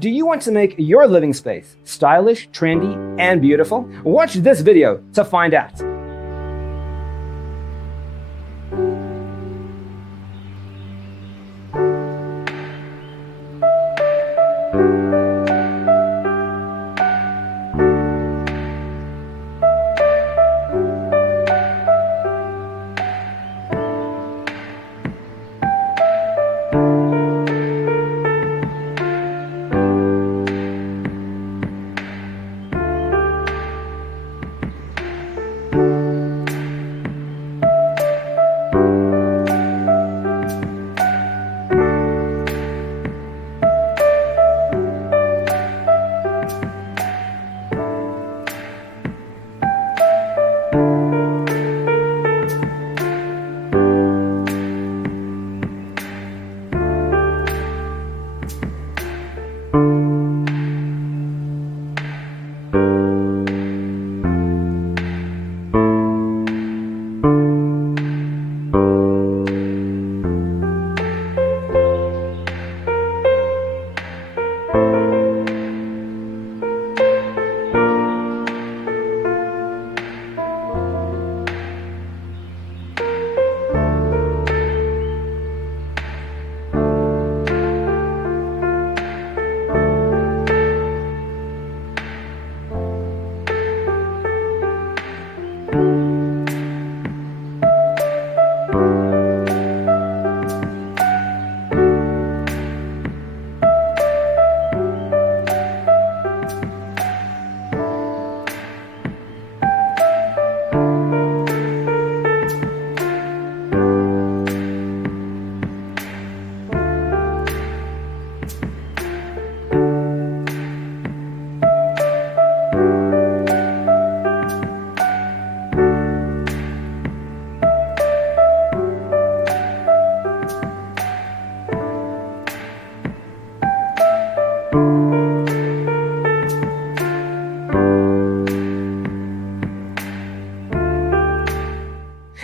Do you want to make your living space stylish, trendy, and beautiful? Watch this video to find out.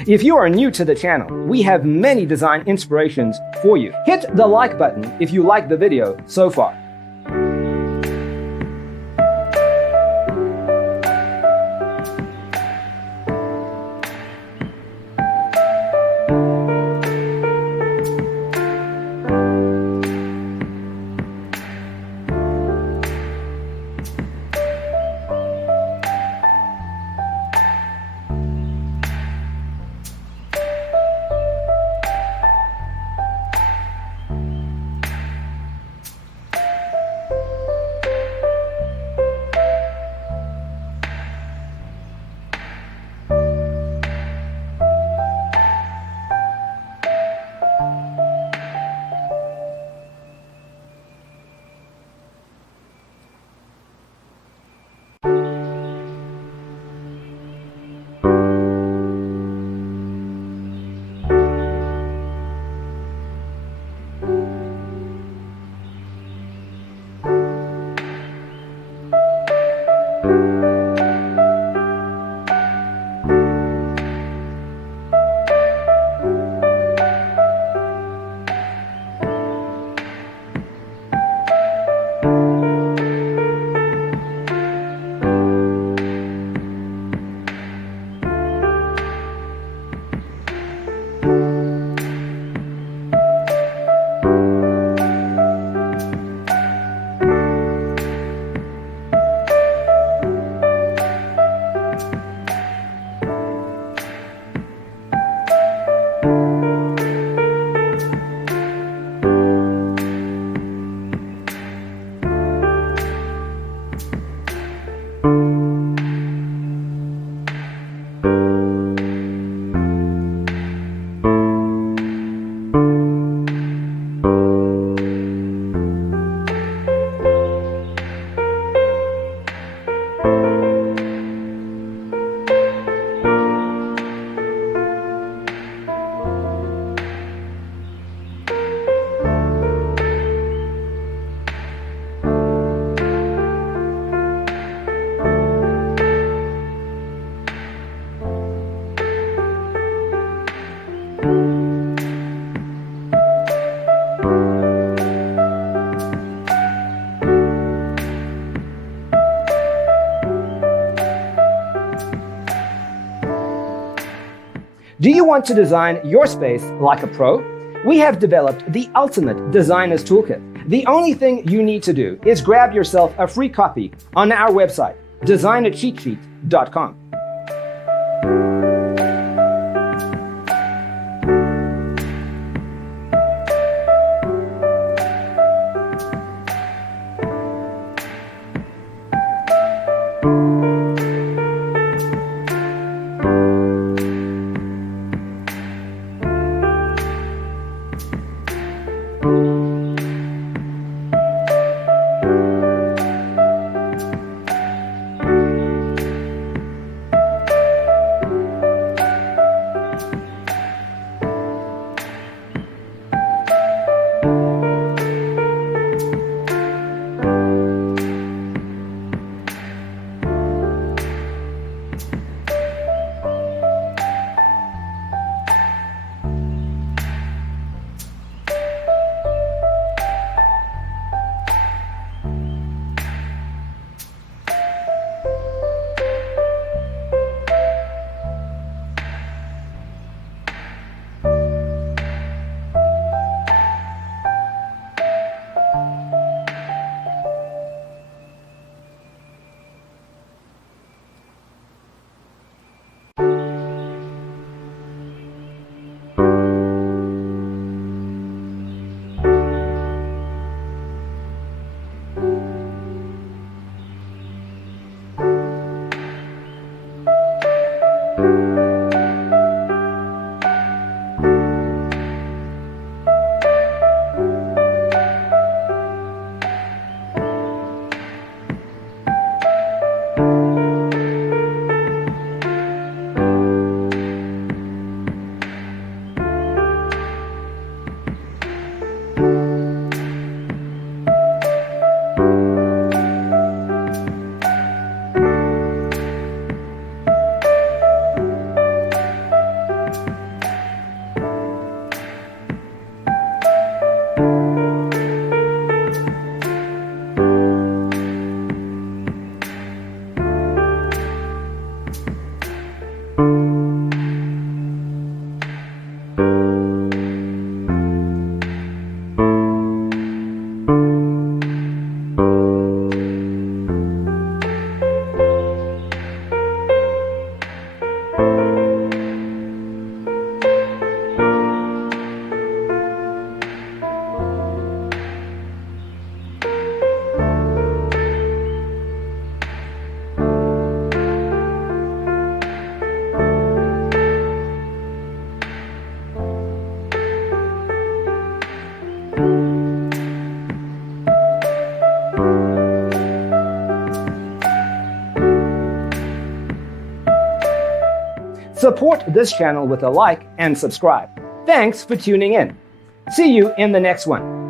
If you are new to the channel, we have many design inspirations for you. Hit the like button if you like the video so far. Do you want to design your space like a pro? We have developed the ultimate designer's toolkit. The only thing you need to do is grab yourself a free copy on our website, designercheatsheet.com. Support this channel with a like and subscribe. Thanks for tuning in. See you in the next one.